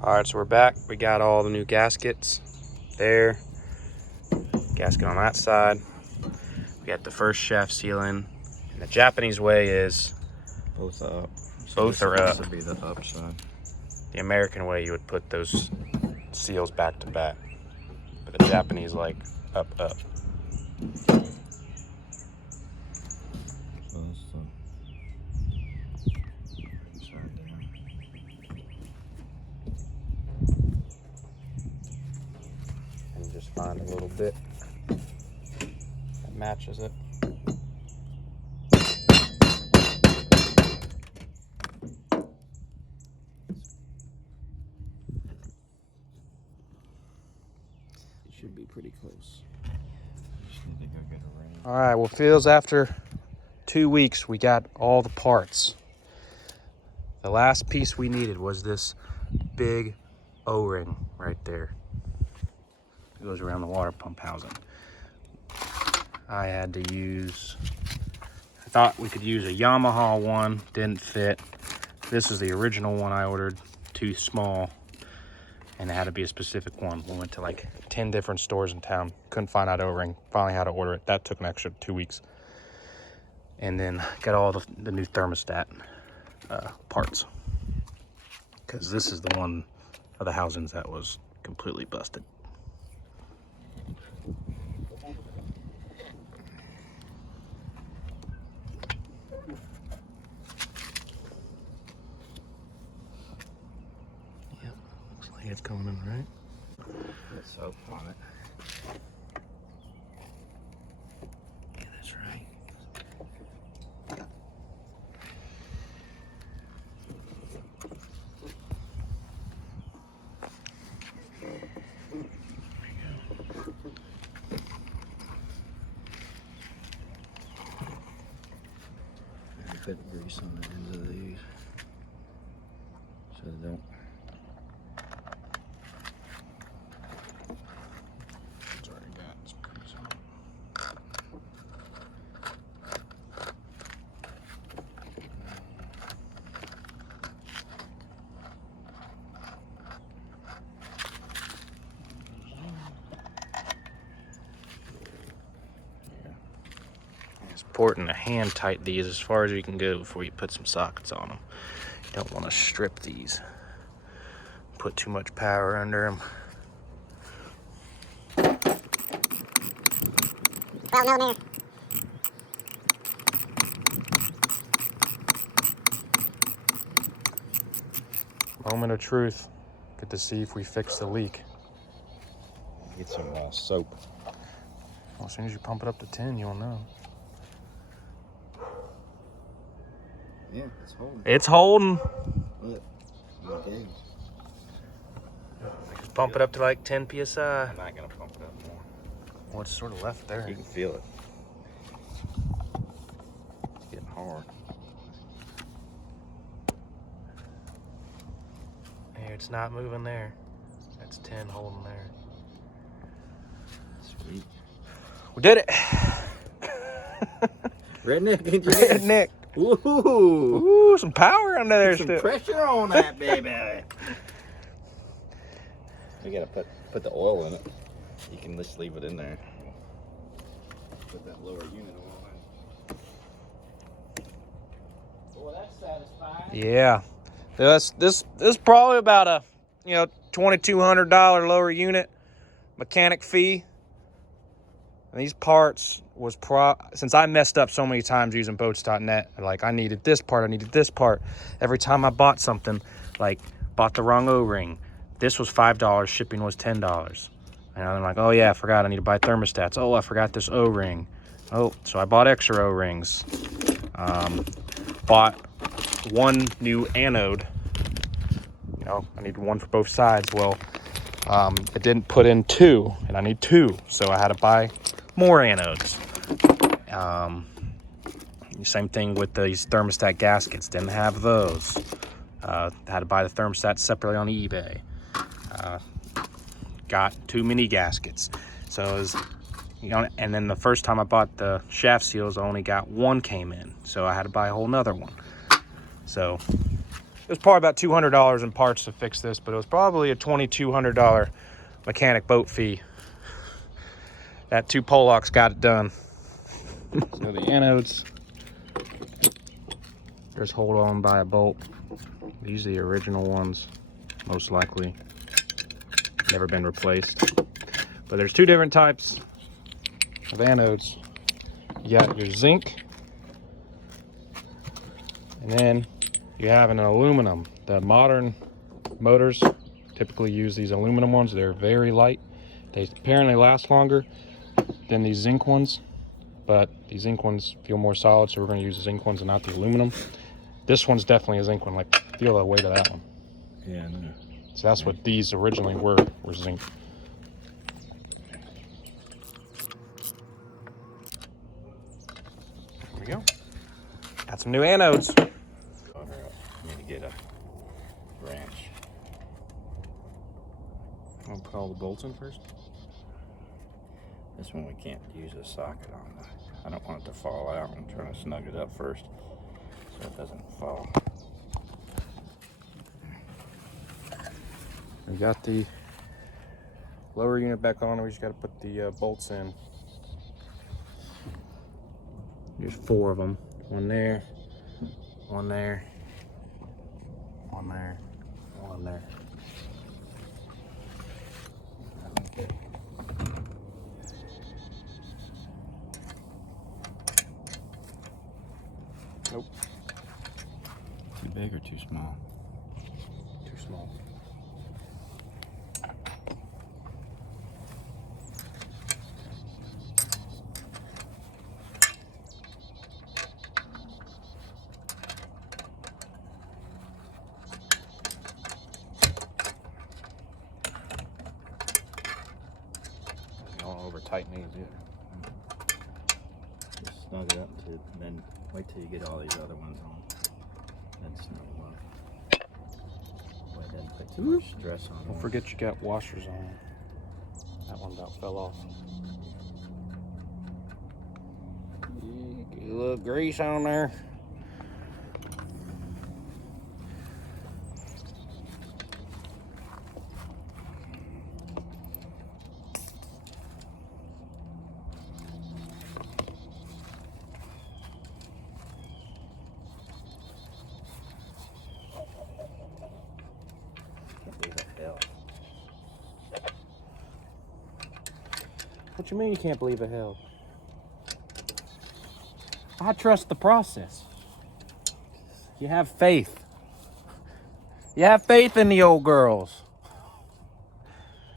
All right, so we're back. We got all the new gaskets there. Gasket on that side. We got the first shaft sealing. And the Japanese way is both up. Both are up. This would be the up side. The American way, you would put those seals back to back. But the Japanese like up, up. So that's the side down. And just find a little bit that matches it. Should be pretty close. Just need to go get a ring. All right, well, feels after 2 weeks, we got all the parts. The last piece we needed was this big O-ring right there. It goes around the water pump housing. I had to use, I thought we could use a Yamaha one, didn't fit. This is the original one I ordered, too small. And it had to be a specific one. We went to like 10 different stores in town. Couldn't find that O-ring. Finally had to order it. That took an extra 2 weeks. And then got all the new thermostat parts. Because this is the one of the housings that was completely busted. Yep, looks like it's coming in right. Put soap on it. Yeah, that's right. Put grease on the ends of these so they don't. It's already got some grease on it. It's important to hand tight these as far as you can go before you put some sockets on them. You don't want to strip these, put too much power under them. Well, no, man. Moment of truth. Get to see if we fix the leak. Get some soap. Well, as soon as you pump it up to 10, you'll know. Yeah, it's holding. It's holding. Look. Okay. Just pump it up to like 10 psi. I'm not gonna pump it up more. Well, it's sort of left there. You can feel it. It's getting hard. Here, it's not moving there. That's 10 holding there. Sweet. We did it. Redneck, Redneck. Ooh. Ooh, some power under there Some still. pressure on that baby. You gotta put the oil in it. You can just leave it in there. Put that lower unit on. Well, that's satisfying. Yeah. This is probably about a $2,200 lower unit mechanic fee. And these parts was since I messed up so many times using boats.net, like I needed this part, I needed this part. Every time I bought something, like bought the wrong O-ring, this was $5, shipping was $10. And I'm like, oh yeah, I forgot I need to buy thermostats. Oh, I forgot this O-ring. Oh, so I bought extra O-rings. Bought one new anode. I need one for both sides. Well, it didn't put in two, and I need two, so I had to buy more anodes. Same thing with these thermostat gaskets. Didn't have those. Had to buy the thermostat separately on eBay. Got too many gaskets. So it was, and then the first time I bought the shaft seals, I only got one came in. So I had to buy a whole nother one. So It was probably about $200 in parts to fix this, but it was probably a $2,200 mechanic boat fee. That 2 Polacks got it done. So the anodes, just hold on by a bolt. These are the original ones, most likely. Never been replaced. But there's 2 different types of anodes. You got your zinc, and then you have an aluminum. The modern motors typically use these aluminum ones. They're very light. They apparently last longer than these zinc ones, but these zinc ones feel more solid, so we're going to use the zinc ones and not the aluminum. This one's definitely a zinc one. Like, feel the weight of that one. Yeah, I know. So that's what these originally were zinc. There we go. Got some new anodes. Need to get a wrench. I'll put all the bolts in first. This one we can't use a socket on. I don't want it to fall out. I'm trying to snug it up first so it doesn't fall. We got the lower unit back on. We just got to put the bolts in. There's 4 of them. One there, one there, one there, one there. Nope. Too big or too small? Too small. Don't over tighten these either. Just snug it up to, and then wait till you get all these other ones on. Then snug them up. Well, it doesn't put too much stress on them. Don't forget you got washers on. That one about fell off. Get a little grease on there. What you mean you can't believe it held? I trust the process. You have faith. You have faith in the old girls.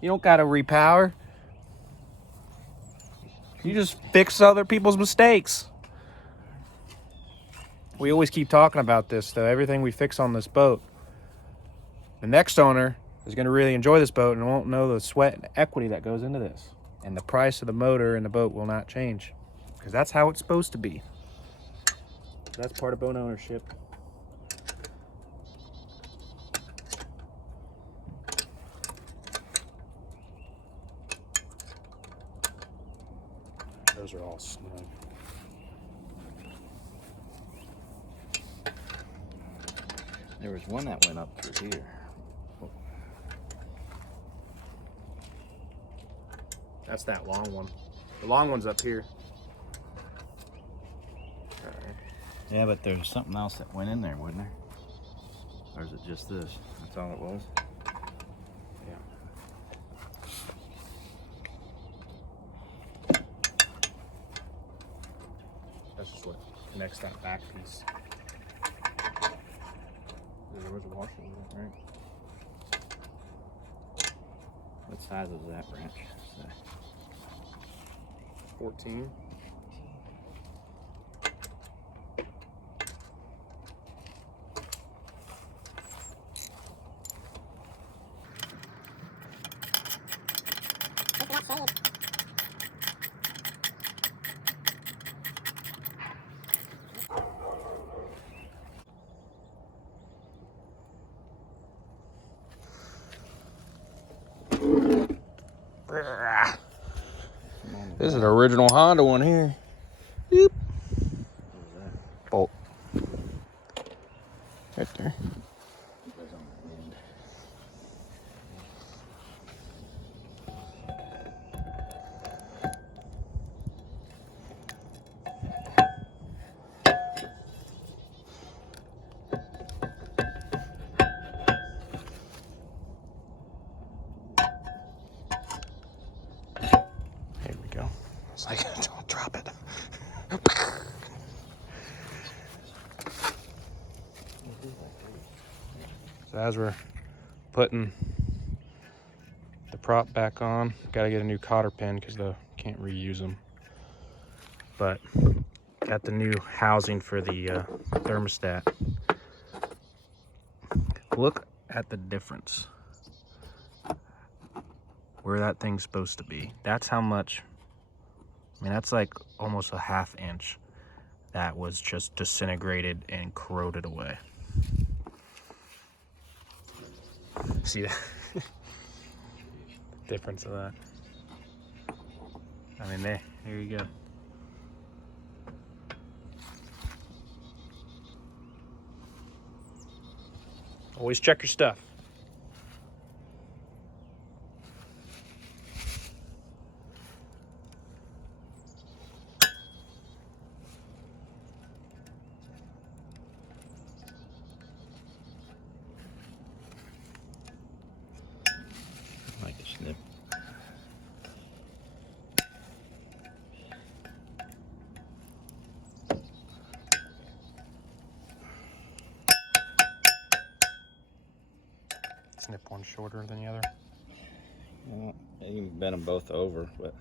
You don't gotta repower. You just fix other people's mistakes. We always keep talking about this, though. Everything we fix on this boat. The next owner is going to really enjoy this boat and won't know the sweat and equity that goes into this. And the price of the motor and the boat will not change. Because that's how it's supposed to be. That's part of boat ownership. Those are all snug. There was one that went up through here. That's that long one. The long one's up here. Yeah, but there's something else that went in there, wasn't there? Or is it just this? That's all it was? Yeah. That's just what connects that back piece. There was a washer, right? What size was that wrench? 14. This is an original Honda one here. Beep. Bolt. Right there. It's like, don't drop it. So as we're putting the prop back on, gotta get a new cotter pin because can't reuse them. But got the new housing for the thermostat. Look at the difference where that thing's supposed to be. That's how much, I mean, that's like almost a ½ inch that was just disintegrated and corroded away. See that? Difference of that. I mean, there you go. Always check your stuff. I like a snip. Snip one shorter than the other. Well, you can bend them both over, but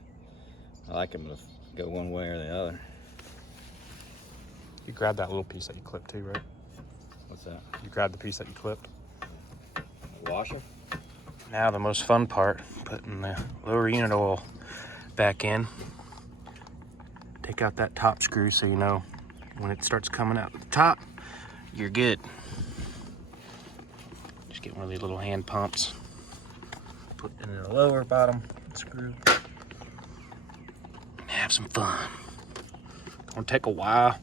I like them to go one way or the other. You grabbed that little piece that you clipped too, right? What's that? You grabbed the piece that you clipped. A washer? Now the most fun part, putting the lower unit oil back in. Take out that top screw so you know when it starts coming out the top, you're good. Just get one of these little hand pumps. Put it in the lower bottom screw. And have some fun. Gonna take a while.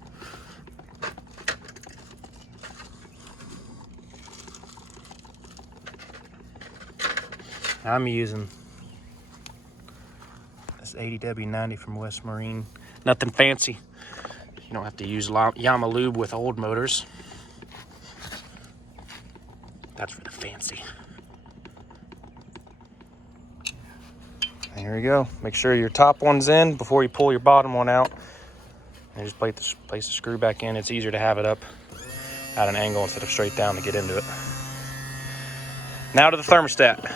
I'm using this 80W90 from West Marine. Nothing fancy. You don't have to use Yama lube with old motors. That's for the fancy. Here we go. Make sure your top one's in before you pull your bottom one out. And just place the screw back in. It's easier to have it up at an angle instead of straight down to get into it. Now to the thermostat.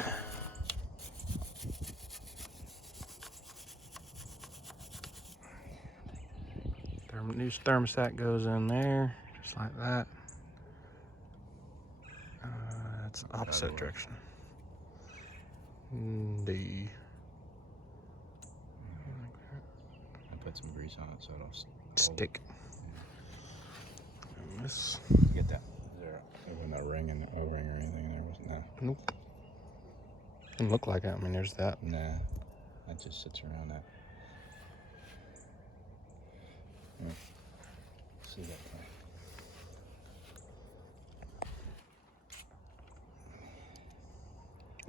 New thermostat goes in there, just like that. It's opposite direction. D. I put some grease on it so it'll Stick. And this. Get that. There wasn't a ring and O-ring or anything there, wasn't there? Nope. Didn't look like it. I mean, there's that. Nah, that just sits around that. Yeah. See that thing.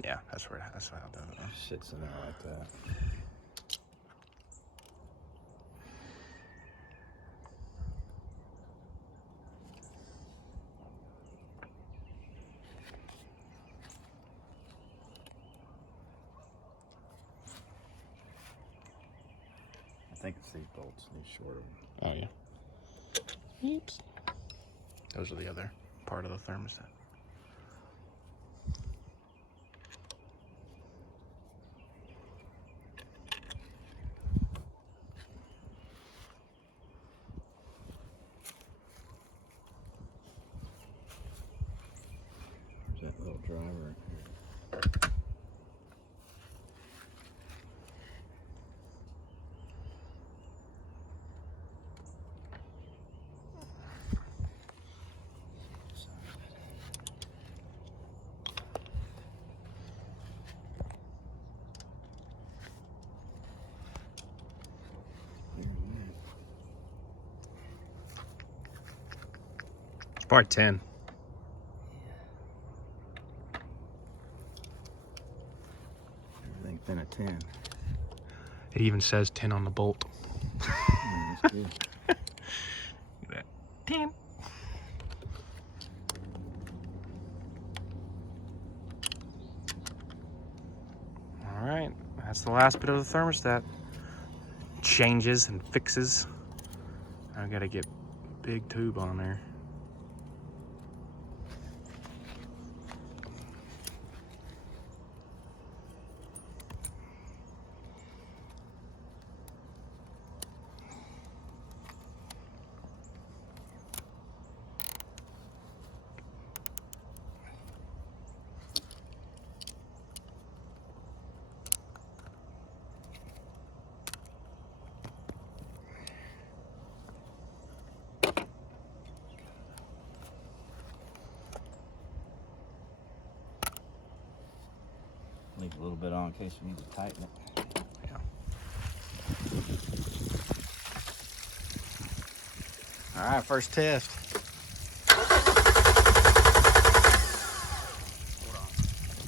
Yeah, that's how I'll do it. Sits in there like that. I think it's these bolts, these short ones. Oh, yeah. Oops. Those are the other part of the thermostat. There's that little driver right here. It's probably 10. Everything thin a 10. It even says 10 on the bolt. That's good. Look at that. 10. All right, that's the last bit of the thermostat. changes and fixes. I gotta get big tube on there. Leave a little bit on in case we need to tighten it. Yeah. All right, first test.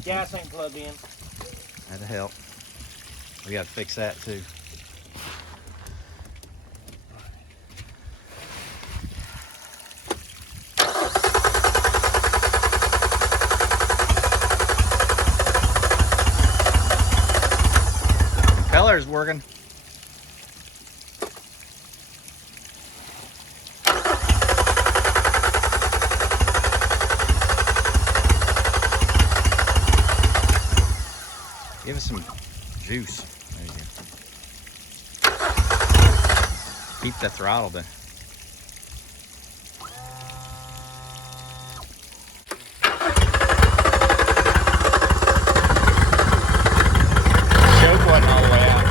Gas ain't plugged in. That'll help. We got to fix that too. Impeller's working. Give us some juice. There you go. Keep the throttle down. Choke wasn't all the way out.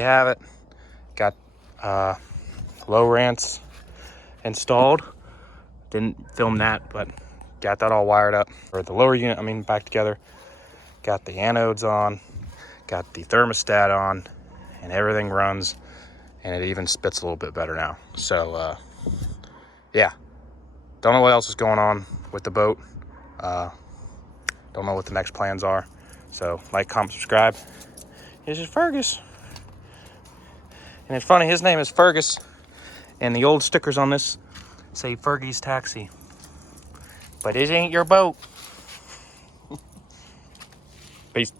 Have it. Got low rants installed. Didn't film that, but got that all wired up. Or the lower unit, back together. Got the anodes on, got the thermostat on, and everything runs, and it even spits a little bit better now. So yeah, don't know what else is going on with the boat. Don't know what the next plans are. So like, comment, subscribe. This is Fergus. And it's funny, his name is Fergus, and the old stickers on this say Fergie's Taxi. But it ain't your boat. Peace.